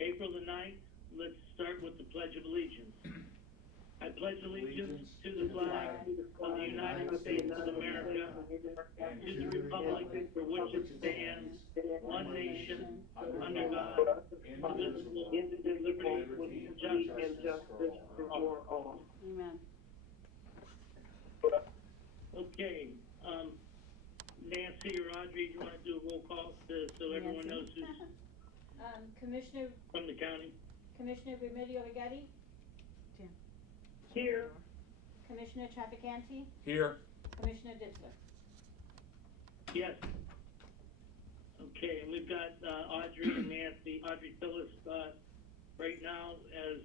April the 9th, let's start with the Pledge of Allegiance. I pledge allegiance to the flag of the United States of America and to the republic for which it stands, one nation, under God, indivisible, with liberty and justice for all. Amen. Okay, Nancy or Audrey, do you want to do a roll call so everyone knows who's Commissioner from the county? Remilio Agati, Jim. Here. Commissioner Trafficante, Here. Commissioner Ditzler. Yes. Okay, and we've got Audrey and Nancy. Audrey Phyllis right now as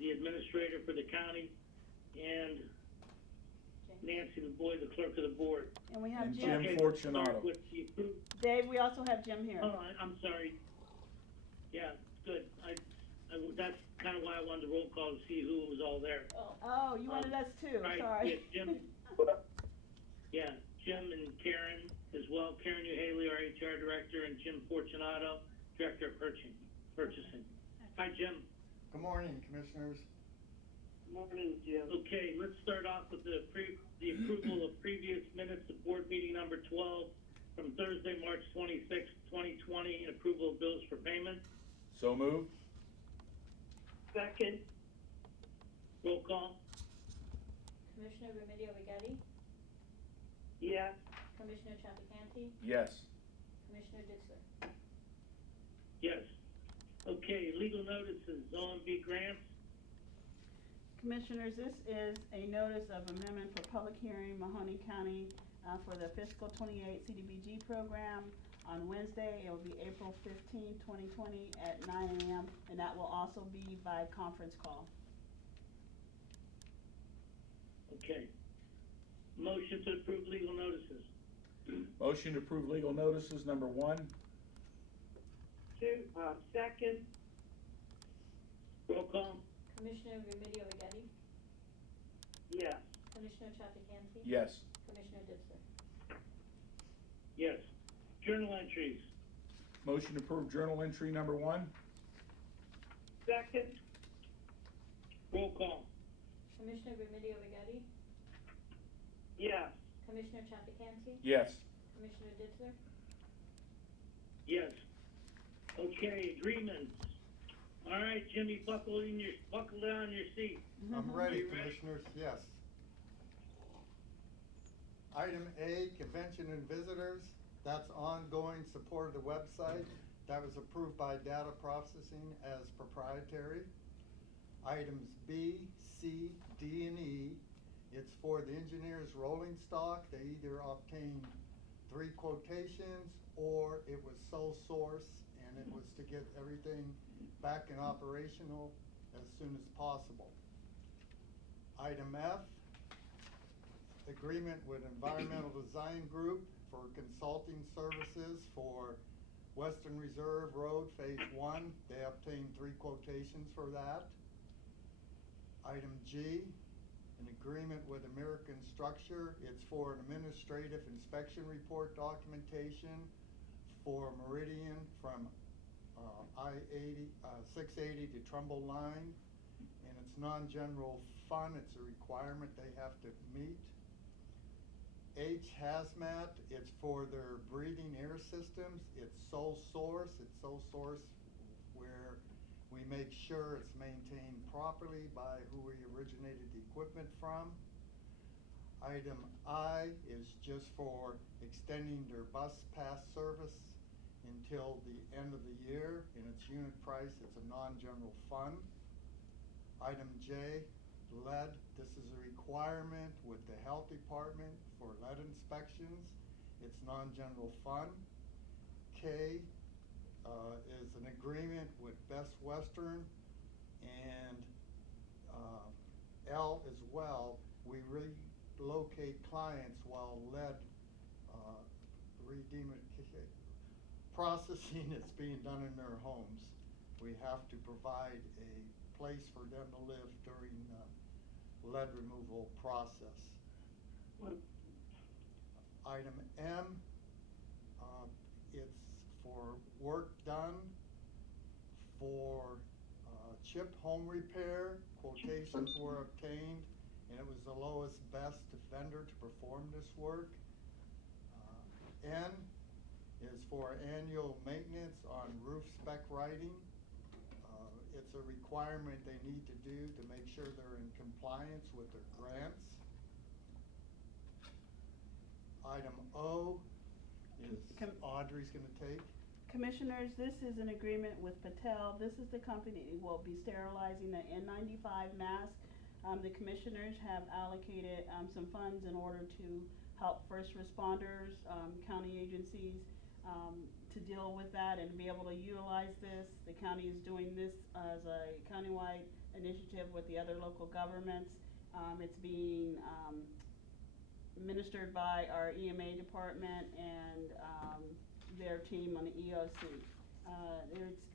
the administrator for the county, and Nancy the boy, the clerk of the board. And we have And Jim. Jim Okay, Fortunato. start with the approved. Dave, we also have Jim here. Oh, I'm sorry. Yeah, good. That's kind of why I wanted the roll call to see who was all there. Oh, you wanted us too, Right, sorry. yes, Jim. Yeah, Jim and Karen as well. Karen Uhaley, our HR director, and Jim Fortunato, director of purchasing. Hi, Jim. Good morning, Commissioners. Morning, Jim. Okay, let's start off with the approval of previous minutes of board meeting number 12 from Thursday, March 26, 2020, and approval of bills for payment. So moved. Second. Roll call. Commissioner Remilio Agati, Yes. Commissioner Trafficante, Yes. Commissioner Ditzler. Yes. Okay, legal notices, OMB grants. Commissioners, this is a notice of amendment for public hearing, Mahoning County, for the fiscal 28 CDBG program. On Wednesday, it will be April 15, 2020 at 9 a.m. and that will also be by conference call. Okay. Motion to approve legal notices. Motion to approve legal notices, number 1. Second. Roll call. Commissioner Remilio Agati, Yes. Commissioner Trafficante, Yes. Commissioner Ditzler. Yes. Journal entries. Motion to approve journal entry number 1. Second. Roll call. Commissioner Remilio Agati, Yes. Commissioner Trafficante, Yes. Commissioner Ditzler. Yes. Okay, agreements. All right, Jimmy, buckle down your seat. I'm ready, You ready? Commissioners, yes. Item A, convention and visitors, that's ongoing support of the website. That was approved by data processing as proprietary. Items B, C, D, and E, it's for the engineers rolling stock. They either obtained 3 quotations or it was sole source, and it was to get everything back and operational as soon as possible. Item F, agreement with Environmental Design Group for consulting services for Western Reserve Road Phase 1. They obtained 3 quotations for that. Item G, an agreement with American Structure. It's for an administrative inspection report documentation for Meridian from I-80, 680 to Trumbull Line. And it's non-general fund, it's a requirement they have to meet. H, hazmat, it's for their breathing air systems. It's sole source where we make sure it's maintained properly by who we originated the equipment from. Item I is just for extending their bus pass service until the end of the year. In its unit price, it's a non-general fund. Item J, lead, this is a requirement with the health department for lead inspections. It's non-general fund. K is an agreement with Best Western, and L as well. We relocate clients while lead processing is being done in their homes. We have to provide a place for them to live during the lead removal process. Item M, it's for work done for chip home repair. Quotations were obtained, and it was the lowest best vendor to perform this work. N is for annual maintenance on roof spec writing. It's a requirement they need to do to make sure they're in compliance with their grants. Item O is Audrey's gonna take. Commissioners, this is an agreement with Patel. This is the company that will be sterilizing the N95 mask. The commissioners have allocated some funds in order to help first responders, county agencies, to deal with that and be able to utilize this. The county is doing this as a countywide initiative with the other local governments. It's being administered by our EMA department and their team on the EOC.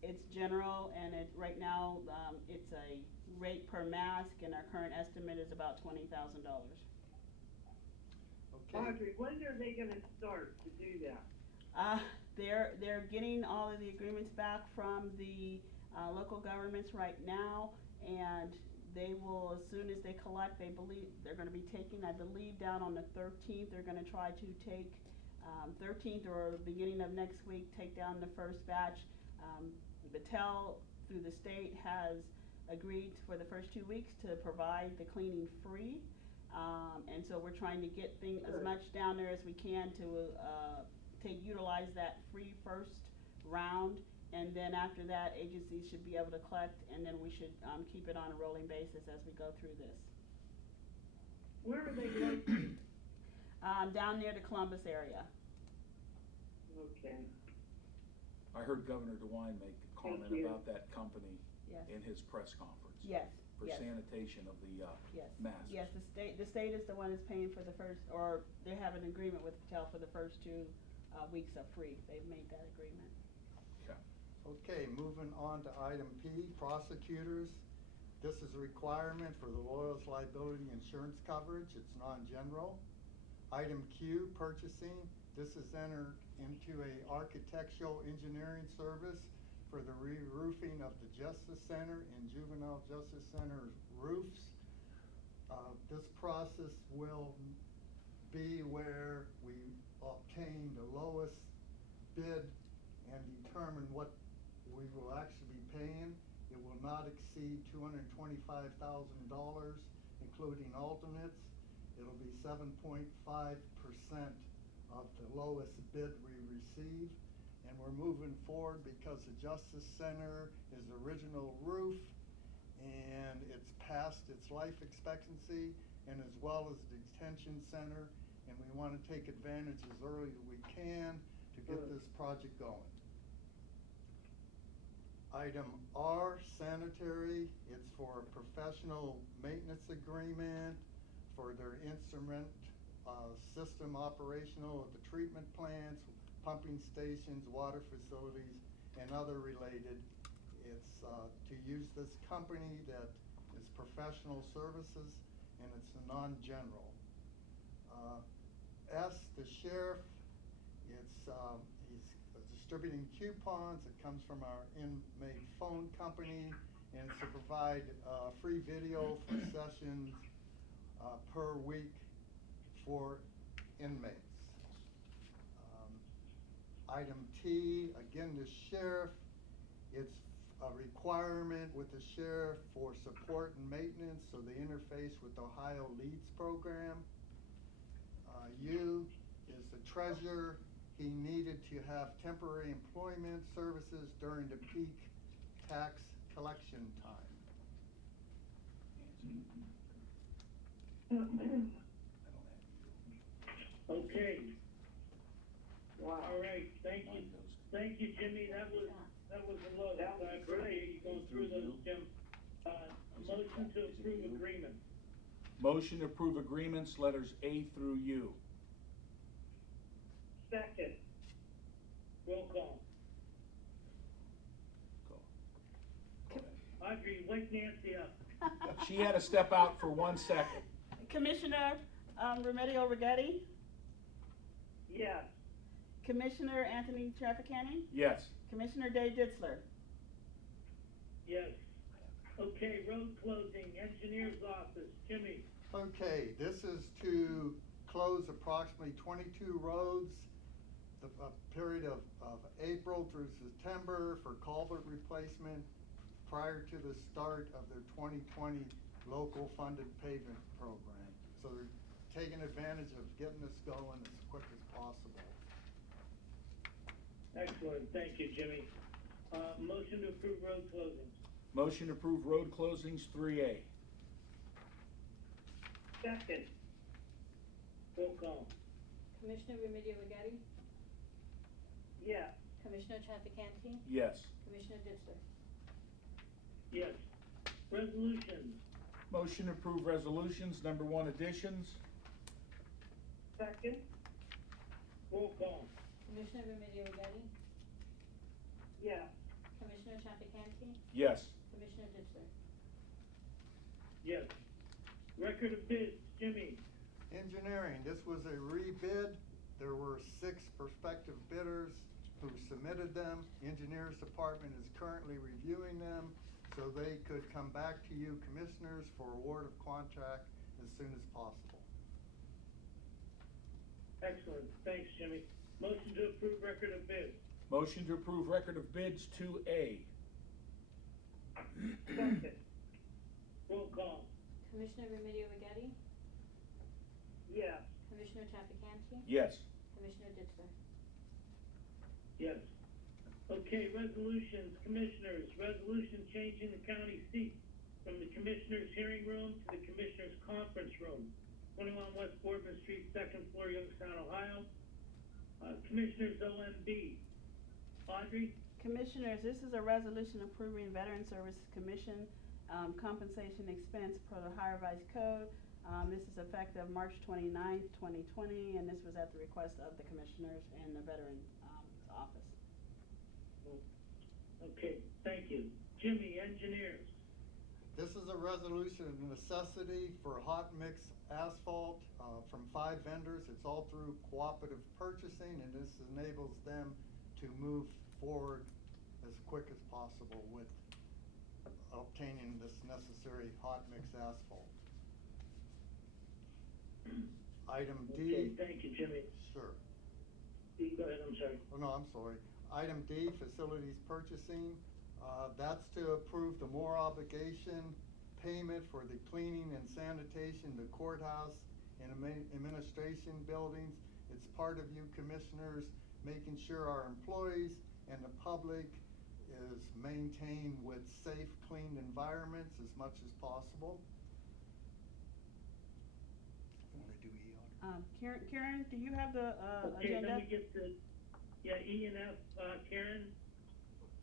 It's general, and right now it's a rate per mask, and our current estimate is about $20,000. Okay. Audrey, when are they gonna start to do that? They're getting all of the agreements back from the local governments right now, and they will, as soon as they collect, they believe they're gonna be taking, I believe, down on the 13th, they're gonna try to take 13th or beginning of next week, take down the first batch. Battelle, through the state, has agreed for the first 2 weeks to provide the cleaning free. And so we're trying to get as much down there as we can to utilize that free first round. And then after that, agencies should be able to collect, and then we should keep it on a rolling basis as we go through this. Where are they located? Down near the Columbus area. Okay. I heard Governor DeWine make a comment Thank you. about that company Yes. in his press conference. Yes. For yes. sanitation of the Yes. masks. Yes, the state is the one that's paying for the first, or they have an agreement with Patel for the first 2 weeks of free. They've made that agreement. Okay. Okay, moving on to item P, prosecutors. This is a requirement for the lawyer's liability insurance coverage. It's non-general. Item Q, purchasing. This is entered into a architectural engineering service for the re-roofing of the Justice Center and Juvenile Justice Center roofs. This process will be where we obtain the lowest bid and determine what we will actually be paying. It will not exceed $225,000, including alternates. It'll be 7.5% of the lowest bid we receive. And we're moving forward because the Justice Center is the original roof, and it's past its life expectancy, and as well as the detention center, and we want to take advantage as early as we can to get this project going. Item R, sanitary. It's for a professional maintenance agreement for their instrument system operational at the treatment plants, pumping stations, water facilities, and other related. It's to use this company that is professional services, and it's a non-general. S, the sheriff, he's distributing coupons. It comes from our inmate phone company, and it's to provide free video for sessions per week for inmates. Item T, again, the sheriff, it's a requirement with the sheriff for support and maintenance, so they interface with the Ohio Leads program. U is the treasurer. He needed to have temporary employment services during the peak tax collection time. Okay. Wow. All right, thank you. Thank you, Jimmy. That was a lot. I appreciate you going through those, Jim. Motion to approve agreement. Motion to approve agreements, letters A through U. Second. Roll call. Go. Audrey, wake Nancy up. She had to step out for 1 second. Commissioner Remedio Rigetti, Yes. Commissioner Anthony Trafficani, Yes. Commissioner Dave Ditzler. Yes. Okay, road closing, engineer's office, Jimmy. Okay, this is to close approximately 22 roads, the period of April through September for culvert replacement prior to the start of their 2020 local funded pavement program. So they're taking advantage of getting this going as quick as possible. Excellent, thank you, Jimmy. Motion to approve road closings. Motion to approve road closings 3A. Second. Roll call. Commissioner Remedy Agati? Yes. Commissioner Trafficante? Yes. Commissioner Ditzler? Yes. Resolutions. Motion to approve resolutions, number 1, additions. Second. Roll call. Commissioner Remedy Agati? Yes. Commissioner Trafficante? Yes. Commissioner Ditzler? Yes. Record of bids, Jimmy. Engineering, this was a rebid. There were 6 prospective bidders who submitted them. Engineers Department is currently reviewing them so they could come back to you commissioners for award of contract as soon as possible. Excellent, thanks, Jimmy. Motion to approve record of bids. Motion to approve record of bids 2A. Second. Roll call. Commissioner Remedy Agati? Yes. Commissioner Trafficante? Yes. Commissioner Ditzler? Yes. Okay, resolutions, commissioners, resolution changing the county seat from the commissioners' hearing room to the commissioners' conference room, 21 West Boardman Street, 2nd floor, Youngstown, Ohio. Commissioners OMB. Audrey? Commissioners, this is a resolution approving Veteran Services Commission compensation expense per the High Revised Code. This is effective March 29th, 2020, and this was at the request of the commissioners and the Veteran Office. Okay, thank you. Jimmy, engineers. This is a resolution of necessity for hot mix asphalt from 5 vendors. It's all through cooperative purchasing, and this enables them to move forward as quick as possible with obtaining this necessary hot mix asphalt. Item Okay, D. thank you, Jimmy. Sure. Go ahead, I'm sorry. Oh, no, I'm sorry. Item D, facilities purchasing. That's to approve the more obligation payment for the cleaning and sanitation, the courthouse and administration buildings. It's part of you commissioners making sure our employees and the public is maintained with safe, clean environments as much as possible. You want to do E on it? Karen, do you have the Okay, agenda? then we get to, E and F, Karen?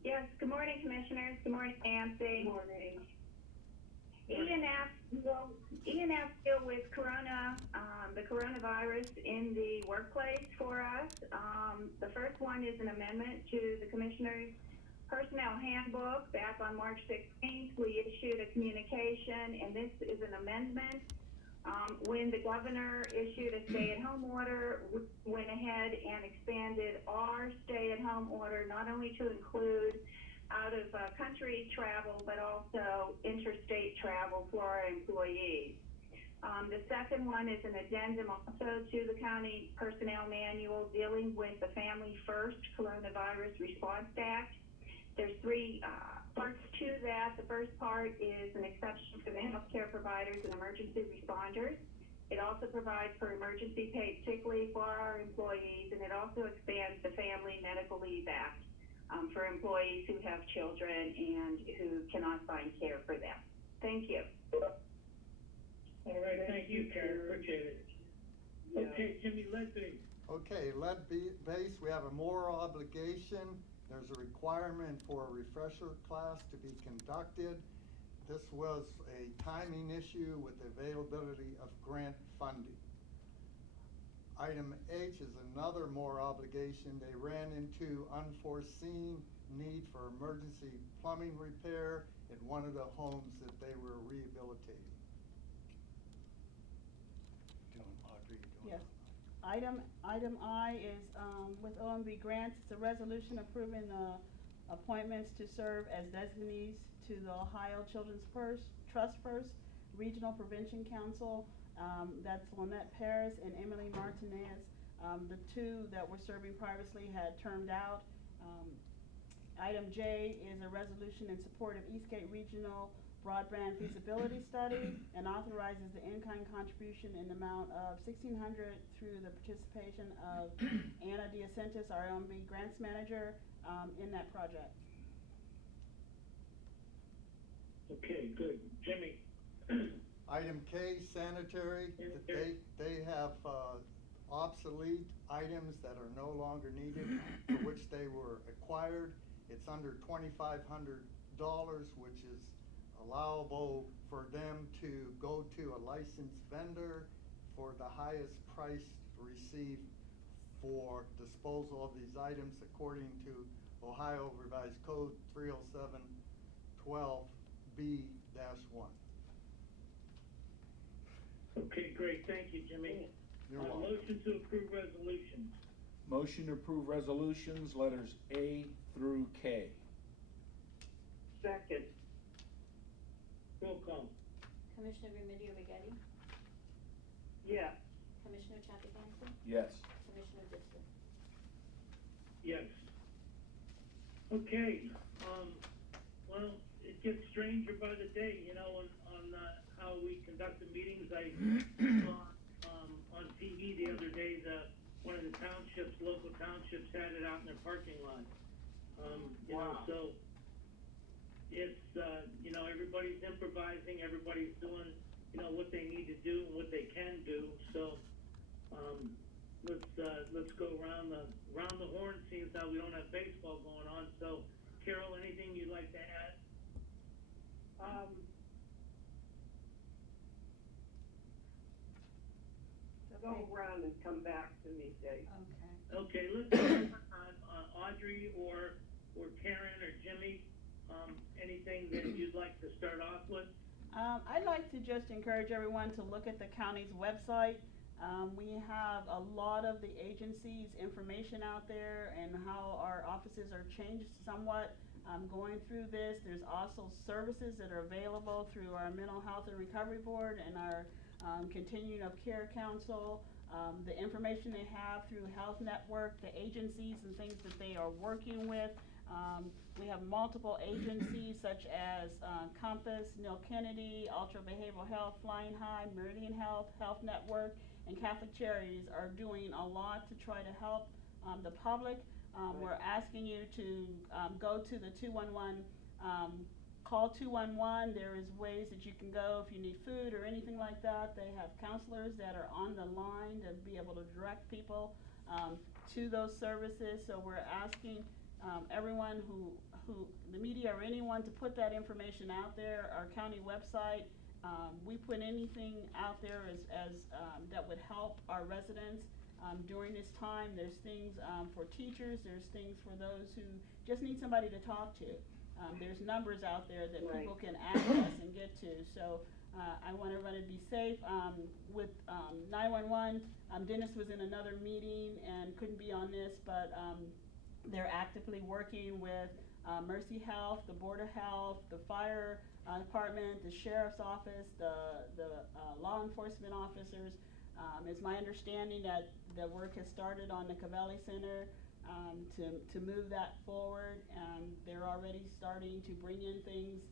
Yes, good morning, Commissioners. Good morning, Nancy. Good morning. E and F deal with the coronavirus in the workplace for us. The first one is an amendment to the Commissioners' Personnel Handbook. Back on March 16th, we issued a communication, and this is an amendment. When the governor issued a stay-at-home order, we went ahead and expanded our stay-at-home order not only to include out-of-country travel, but also interstate travel for our employees. The second one is an addendum also to the county personnel manual dealing with the Family First Coronavirus Response Act. There's 3 parts to that. The first part is an exception for the healthcare providers and emergency responders. It also provides for emergency paid sick leave for our employees, and it also expands the Family Medical Leave Act for employees who have children and who cannot find care for them. Thank you. All right, thank you, Karen, appreciate it. Okay, Jimmy, lead base. Okay, lead base, we have a moral obligation. There's a requirement for a refresher class to be conducted. This was a timing issue with the availability of grant funding. Item H is another more obligation. They ran into unforeseen need for emergency plumbing repair at one of the homes that they were rehabilitating. Audrey, you doing Yes. Item I is with OMB grants. It's a resolution approving the appointments to serve as designees to the Ohio Children's Trust First Regional Prevention Council. That's Lynette Paris and Emily Martinez. The two that were serving previously had termed out. Item J is a resolution in support of Eastgate Regional Broadband Feasibility Study and authorizes the in-kind contribution in the amount of $1,600 through the participation of Anna DeSantis, our OMB Grants Manager, in that project. Okay, good. Jimmy? Item K, sanitary, that they have obsolete items that are no longer needed, for which they were acquired. It's under $2,500, which is allowable for them to go to a licensed vendor for the highest price received for disposal of these items according to Ohio Revised Code 307-12B-1. Okay, great. Thank you, Jimmy. You're welcome. Motion to approve resolutions. Motion to approve resolutions, letters A through K. Second. Roll call. Commissioner Remedy Agati? Yes. Commissioner Trafficante? Yes. Commissioner Ditzler? Yes. Okay, well, it gets stranger by the day, you know, on how we conduct the meetings. I saw, on TV the other day, one of the townships, local townships had it out in their parking lot. You know, so it's, you know, everybody's improvising, everybody's doing, you know, what they need to do and what they can do, so, let's go around the horn, seeing as how we don't have baseball going on. So, Carol, anything you'd like to add? Go around and come back to me, Dave. Okay. Okay, let's go on Audrey or Karen or Jimmy. Anything that you'd like to start off with? I'd like to just encourage everyone to look at the county's website. We have a lot of the agencies' information out there and how our offices are changed somewhat going through this. There's also services that are available through our Mental Health and Recovery Board and our Continuum of Care Council. The information they have through Health Network, the agencies and things that they are working with. We have multiple agencies such as Compass, Neil Kennedy, Ultra Behavioral Health, Flying High, Meridian Health, Health Network, and Catholic Charities are doing a lot to try to help the public. We're asking you to go to the 211, call 211. There is ways that you can go if you need food or anything like that. They have counselors that are on the line to be able to direct people to those services. So we're asking everyone who the media or anyone to put that information out there. Our county website, we put anything out there as that would help our residents during this time. There's things for teachers, there's things for those who just need somebody to talk to. There's numbers out there that people can access and get to. So I want everyone to be safe. With 911, Dennis was in another meeting and couldn't be on this, but they're actively working with Mercy Health, the Board of Health, the Fire Department, the Sheriff's Office, the law enforcement officers. It's my understanding that the work has started on the Cavelli Center to move that forward. They're already starting to bring in things.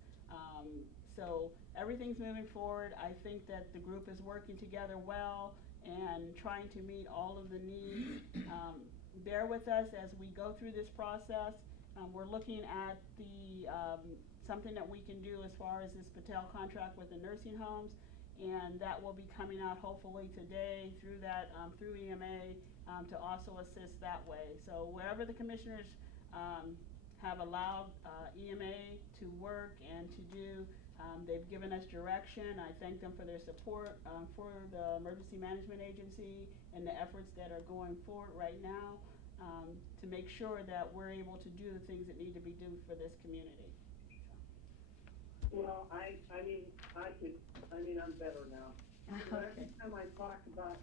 So everything's moving forward. I think that the group is working together well and trying to meet all of the needs. Bear with us as we go through this process. We're looking at the something that we can do as far as this Patel contract with the nursing homes, and that will be coming out hopefully today through that through EMA to also assist that way. So wherever the commissioners have allowed EMA to work and to do, they've given us direction. I thank them for their support for the Emergency Management Agency and the efforts that are going forward right now to make sure that we're able to do the things that need to be done for this community. Well, I'm better now. Okay. Every time I talk about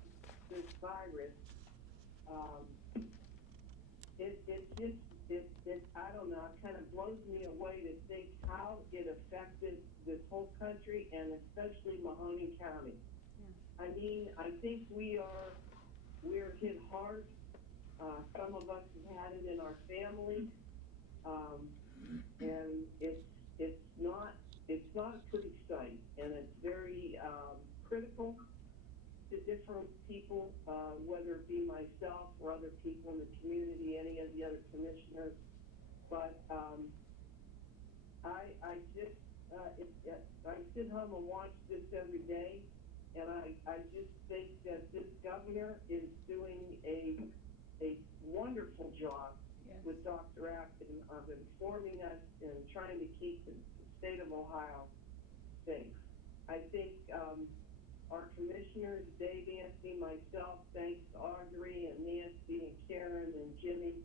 this virus, it just I don't know, it kind of blows me away to think how it affected this whole country and especially Mahoning County. I mean, I think we're hit hard. Some of us have had it in our family. And it's not a pretty sight, and it's very, critical to different people, whether it be myself or other people in the community, any of the other commissioners. But, I just, I sit home and watch this every day, and I just think that this governor is doing a wonderful job with Dr. Acton of informing us and trying to keep the state of Ohio safe. I think, our commissioners, Dave, Anthony, myself, thanks to Audrey and Nancy and Karen and Jimmy,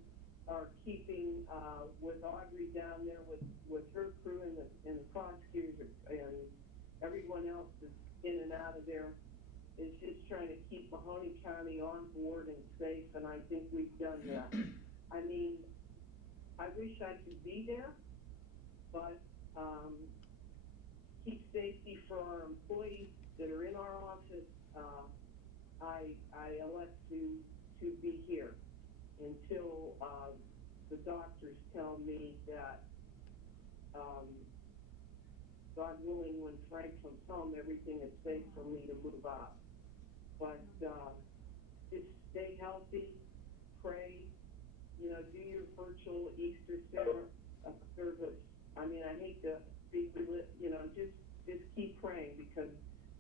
are keeping, with Audrey down there with her crew and the prosecutors and everyone else that's in and out of there, is just trying to keep Mahoning County on board and safe, and I think we've done that. I mean, I wish I could be there, but, keep safety for our employees that are in our office, I elect to be here until, the doctors tell me that, God willing, when Frank comes home, everything is safe for me to move out. But, just stay healthy, pray, you know, do your virtual Easter service. I mean, I hate to be, you know, just keep praying, because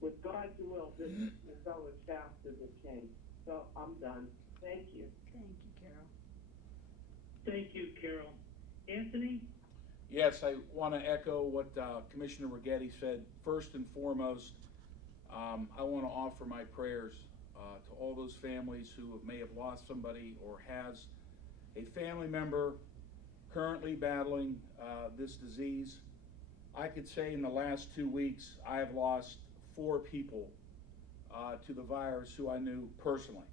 with God's will, this will go as fast as it can. So I'm done. Thank you. Thank you, Carol. Thank you, Carol. Anthony? Yes, I want to echo what Commissioner Rigetti said. First and foremost, I want to offer my prayers to all those families who may have lost somebody or has a family member currently battling this disease. I could say in the last 2 weeks, I have lost 4 people to the virus who I knew personally.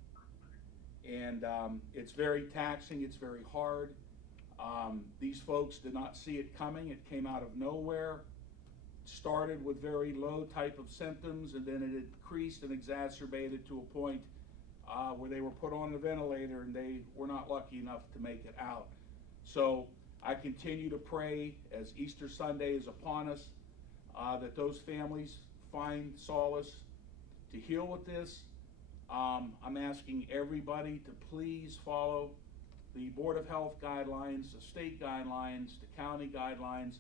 And it's very taxing, it's very hard. These folks did not see it coming. It came out of nowhere. It started with very low type of symptoms, and then it increased and exacerbated to a point where they were put on a ventilator and they were not lucky enough to make it out. So I continue to pray as Easter Sunday is upon us that those families find solace to heal with this. I'm asking everybody to please follow the Board of Health guidelines, the state guidelines, the county guidelines.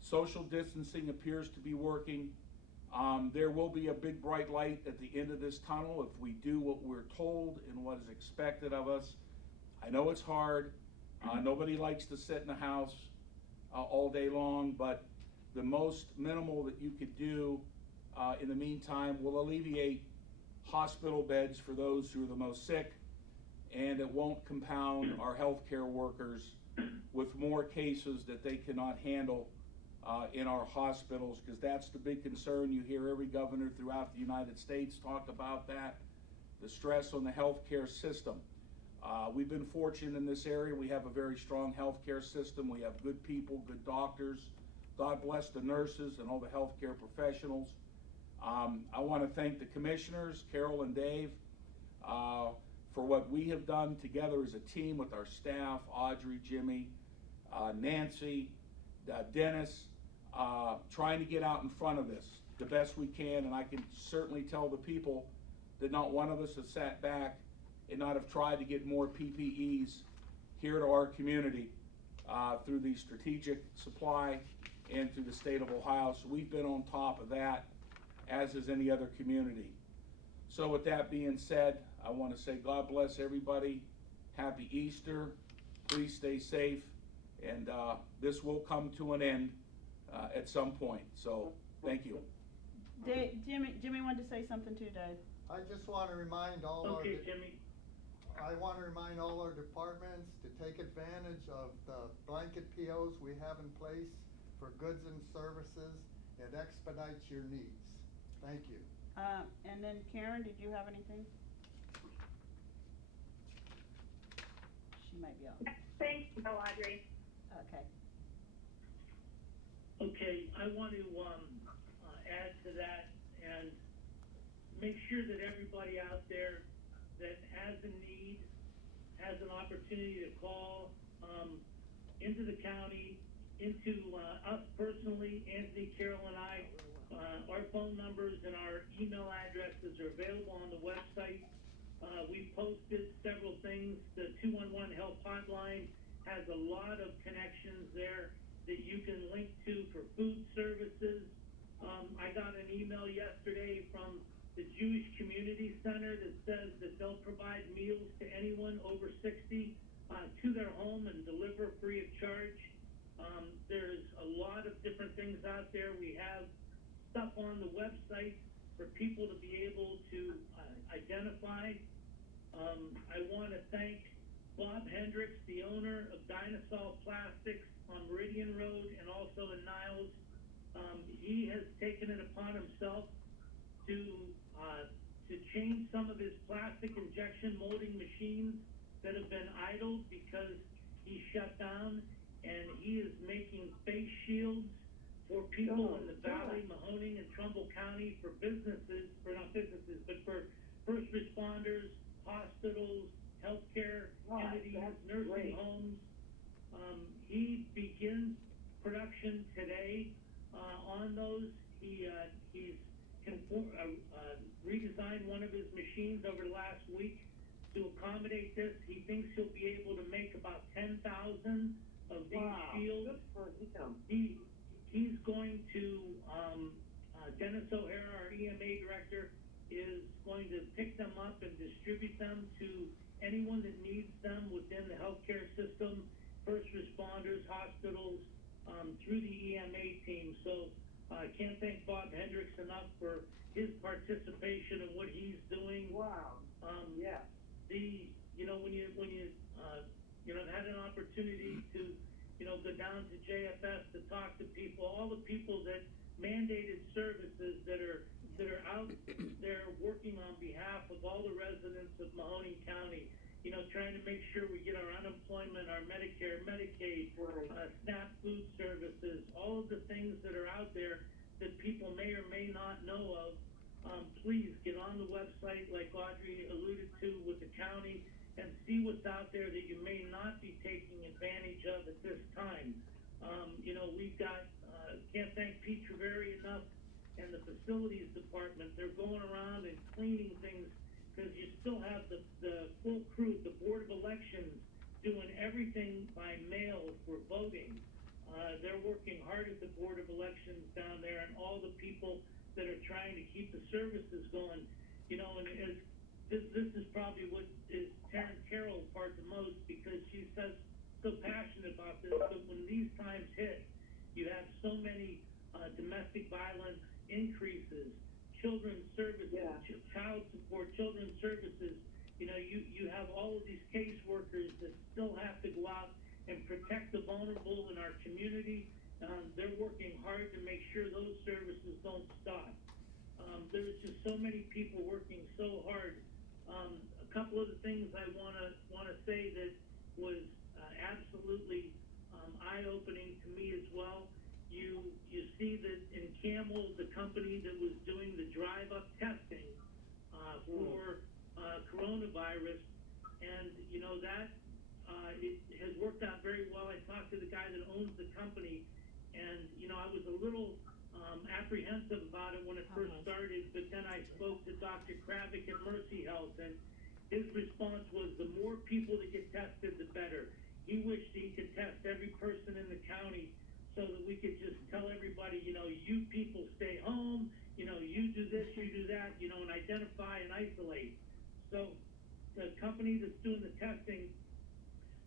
Social distancing appears to be working. There will be a big bright light at the end of this tunnel if we do what we're told and what is expected of us. I know it's hard. Nobody likes to sit in the house all day long, but the most minimal that you could do in the meantime will alleviate hospital beds for those who are the most sick, and it won't compound our healthcare workers with more cases that they cannot handle in our hospitals, because that's the big concern. You hear every governor throughout the United States talk about that, the stress on the healthcare system. We've been fortunate in this area. We have a very strong healthcare system. We have good people, good doctors. God bless the nurses and all the healthcare professionals. I want to thank the commissioners, Carol and Dave, for what we have done together as a team with our staff, Audrey, Jimmy, Nancy, Dennis, trying to get out in front of this the best we can. And I can certainly tell the people that not one of us has sat back and not have tried to get more PPEs here to our community through the strategic supply and through the state of Ohio. So we've been on top of that, as is any other community. So with that being said, I want to say God bless everybody. Happy Easter. Please stay safe. And this will come to an end at some point. So thank you. Jimmy wanted to say something too, Dave. I just want to remind all our. Okay, Jimmy. I want to remind all our departments to take advantage of the blanket POs we have in place for goods and services. It expedites your needs. Thank you. And then Karen, did you have anything? She She might be on. Thank you, Audrey. Okay. Okay, I want to, add to that and make sure that everybody out there that has a need has an opportunity to call, into the county, into, us personally, Anthony, Carol, and I. Our phone numbers and our email addresses are available on the website. We posted several things. The 211 Health Hotline has a lot of connections there that you can link to for food services. I got an email yesterday from the Jewish Community Center that says that they'll provide meals to anyone over 60 to their home and deliver free of charge. There's a lot of different things out there. We have stuff on the website for people to be able to identify. I want to thank Bob Hendricks, the owner of Dinosaur Plastics on Meridian Road and also in Niles. He has taken it upon himself to change some of his plastic injection molding machines that have been idled because he shut down, and he is making face shields for people in the Valley, Mahoning, and Trumbull County for businesses, for not businesses, but for first responders, hospitals, healthcare entities, nursing homes. He begins production today on those. He's redesigned one of his machines over the last week to accommodate this. He thinks he'll be able to make about 10,000 of these shields. Good for him. He's going to, Dennis O'Hara, our EMA director, is going to pick them up and distribute them to anyone that needs them within the healthcare system, first responders, hospitals, through the EMA team. So I can't thank Bob Hendricks enough for his participation in what he's doing. Wow. Yeah. When you had an opportunity to, go down to JFS to talk to people, all the people that mandated services that are out there working on behalf of all the residents of Mahoning County, trying to make sure we get our unemployment, our Medicare, Medicaid, SNAP food services, all of the things that are out there that people may or may not know of. Please get on the website, like Audrey alluded to, with the county, and see what's out there that you may not be taking advantage of at this time. We've got, can't thank Pete Treveri enough and the facilities department. They're going around and cleaning things because you still have the full crew, the Board of Elections, doing everything by mail for voting. They're working hard at the Board of Elections down there, and all the people that are trying to keep the services going. And this is probably what is tearing Carol apart the most, because she's so passionate about this. But when these times hit, you have so many domestic violence increases, children's services, child support, children's services. You have all of these caseworkers that still have to go out and protect the vulnerable in our community. They're working hard to make sure those services don't stop. There's just so many people working so hard. A couple of the things I want to say that was absolutely eye-opening to me as well. You see that in Campbell, the company that was doing the drive-up testing for coronavirus, and that it has worked out very well. I talked to the guy that owns the company, and I was a little apprehensive about it when it first started, but then I spoke to Dr. Kravik at Mercy Health, and his response was the more people that get tested, the better. He wished he could test every person in the county so that we could just tell everybody, you people stay home, you do this, you do that, and identify and isolate. So the company that's doing the testing,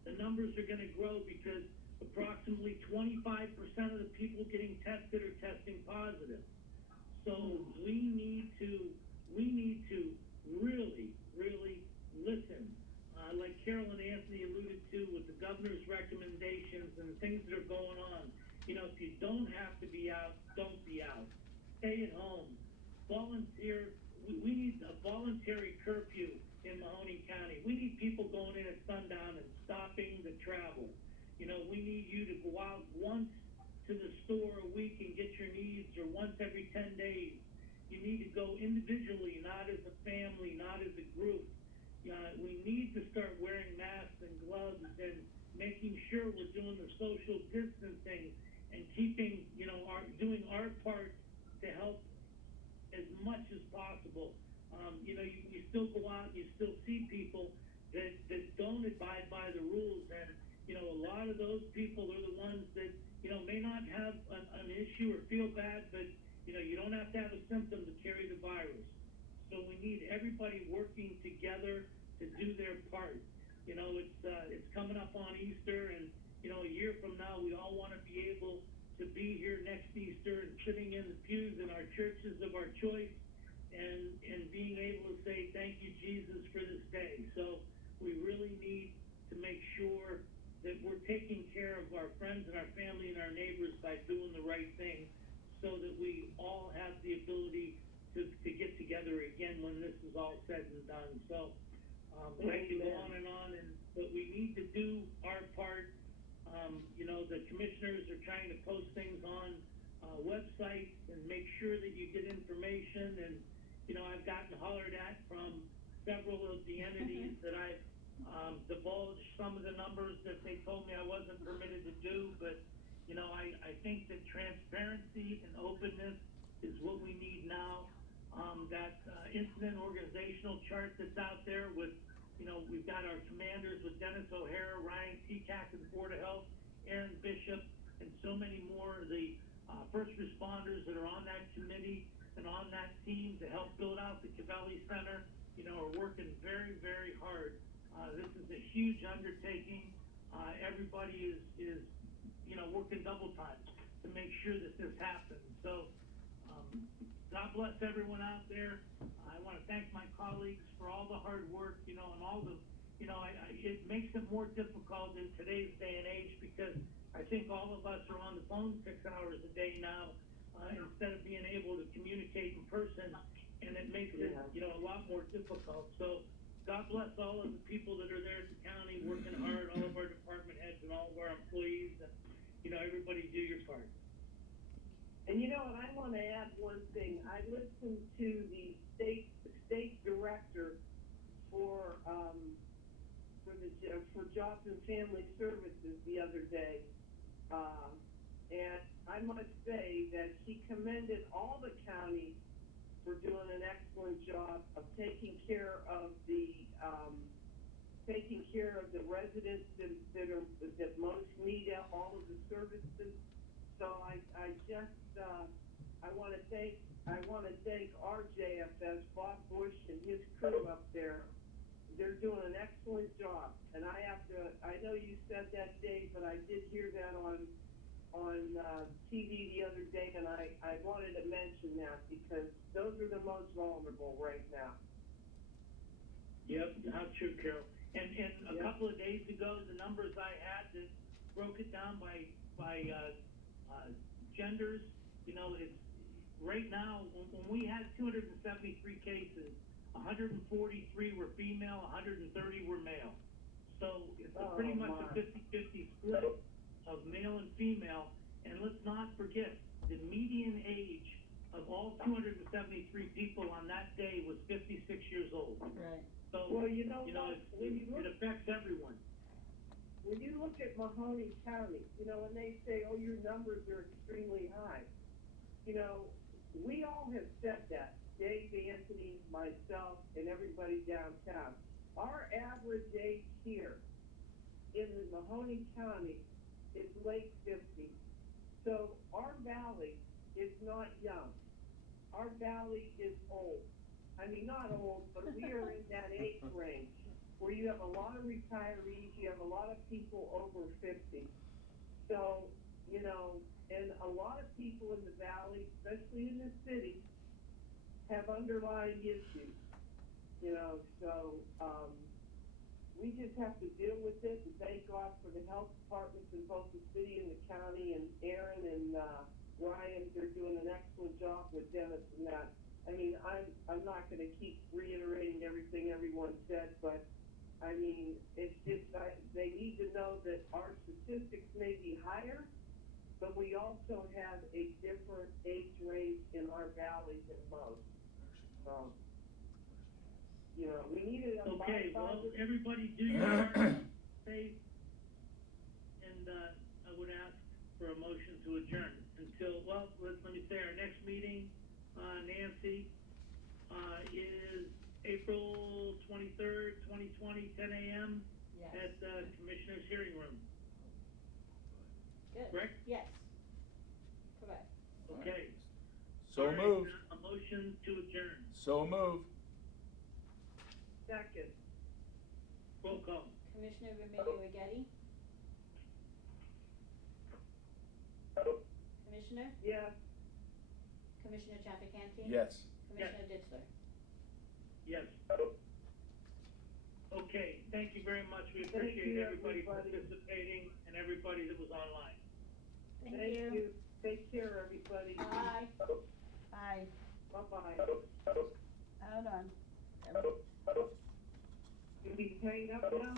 the numbers are going to grow because approximately 25% of the people getting tested are testing positive. So we need to really, really listen. Like Carol and Anthony alluded to with the governor's recommendations and things that are going on. If you don't have to be out, don't be out. Stay at home. Volunteer. We need a voluntary curfew in Mahoning County. We need people going in at sundown and stopping the travel. You know, we need you to go out once to the store a week and get your needs, or once every 10 days. You need to go individually, not as a family, not as a group. We need to start wearing masks and gloves and making sure we're doing the social distancing and keeping, doing our part to help as much as possible. You still go out, you still see people that don't abide by the rules, and a lot of those people are the ones that may not have an issue or feel bad, but you don't have to have a symptom to carry the virus. So we need everybody working together to do their part. It's coming up on Easter, and a year from now we all want to be able to be here next Easter and sitting in the pews in our churches of our choice, and being able to say thank you, Jesus, for this day. So we really need to make sure that we're taking care of our friends and our family and our neighbors by doing the right thing, so that we all have the ability to get together again when this is all said and done. So I can go on, but we need to do our part. The commissioners are trying to post things on websites and make sure that you get information. And I've gotten hollered at from several of the entities that I've divulged some of the numbers that they told me I wasn't permitted to do. But I think that transparency and openness is what we need now. That incident organizational chart that's out there with, we've got our commanders with Dennis O'Hara, Ryan Teacack of the Board of Health, Aaron Bishop, and so many more of the first responders that are on that committee and on that team to help build out the Cavelli Center, are working very, very hard. This is a huge undertaking. Everybody is working double time to make sure that this happens. So God bless everyone out there. I want to thank my colleagues for all the hard work, and all the, it makes it more difficult in today's day and age, because I think all of us are on the phone 6 hours a day now, instead of being able to communicate in person, and it makes it, a lot more difficult. So God bless all of the people that are there at the county working hard, all of our department heads and all of our employees, and, everybody do your part. And I want to add one thing. I listened to the state director for Jobs and Family Services the other day, and I must say that she commended all the counties for doing an excellent job of taking care of the residents that most need all of the services. So I want to thank our JFS, Bob Bush and his crew up there. They're doing an excellent job, and I know you said that, Dave, but I did hear that on TV the other day, and I wanted to mention that because those are the most vulnerable right now. Yep, not true, Carol. And a couple of days ago, the numbers I had that broke it down by genders, it's right now, when we had 273 cases, 143 were female, 130 were male. So it's pretty much a 50-50 split of male and female. And let's not forget, the median age of all 273 people on that day was 56 years old. Right. So, Well, it affects everyone. When you look at Mahoning County, and they say, oh, your numbers are extremely high, we all have said that. Dave, Anthony, myself, and everybody downtown. Our average age here in the Mahoning County is late 50s. So our valley is not young. Our valley is old. I mean, not old, but we are in that age range where you have a lot of retirees, you have a lot of people over 50. So, and a lot of people in the valley, especially in the city, have underlying issues, so we just have to deal with it and thank God for the health departments in both the city and the county, and Aaron and Ryan, they're doing an excellent job with Dennis and that. I mean, I'm not gonna keep reiterating everything everyone said, but, I mean, it's just, they need to know that our statistics may be higher, but we also have a different age range in our valley than most. You know, we need to. Okay, well, everybody do your part, safe, and, I would ask for a motion to adjourn until, well, let me say, our next meeting, Nancy, is April 23rd, 2020, 10 a.m. Yes. at the Commissioner's Hearing Room, Good. correct? Yes. Correct. Okay. So All right, moved. A motion to adjourn. So moved. Second. Roll call. Commissioner Remedy Agati? Commissioner? Yes. Commissioner Trafficante? Yes. Commissioner Ditzler? Yes. Okay, thank you very much. We Thank appreciate you, everybody everybody. participating and everybody that was online. Thank you. Take care, everybody. Bye. Bye. Bye-bye. Hold on. You be hanging up now?